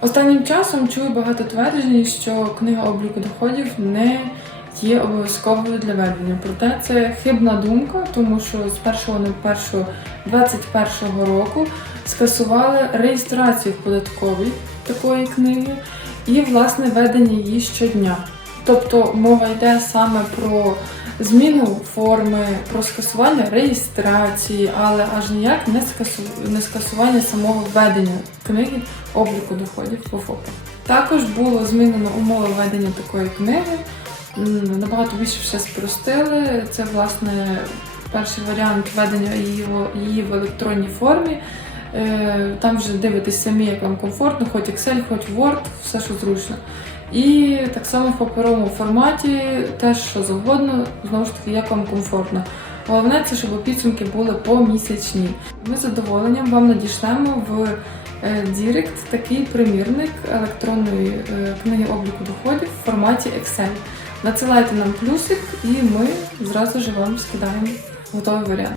Останнім часом чую багато тверджень, що книга обліку доходів не є обов'язковою для ведення. Проте це хибна думка, тому що з 1.01.2021 року скасували реєстрацію в податковій такої книги і власне ведення її щодня. Тобто мова йде саме про зміну форми, про скасування реєстрації, але аж ніяк не, скасу... не скасування самого ведення книги обліку доходів по ФОПах. Також було змінено умови ведення такої книги. Набагато більше все спростили. Це власне перший варіант ведення її, в- електронній формі. Е, Там вже дивитесь самі, як вам комфортно, хоч Excel, хоч Word, все що зручно. І так само в паперовому форматі теж що завгодно, знову ж таки, як вам комфортно. Головне це, щоб підсумки були помісячні. Ми з задоволенням вам надішлемо в е, Дірект такий примірник електронної е, книги обліку доходів в форматі Excel. Надсилайте нам плюсик, і ми зразу ж вам скидаємо готовий варіант.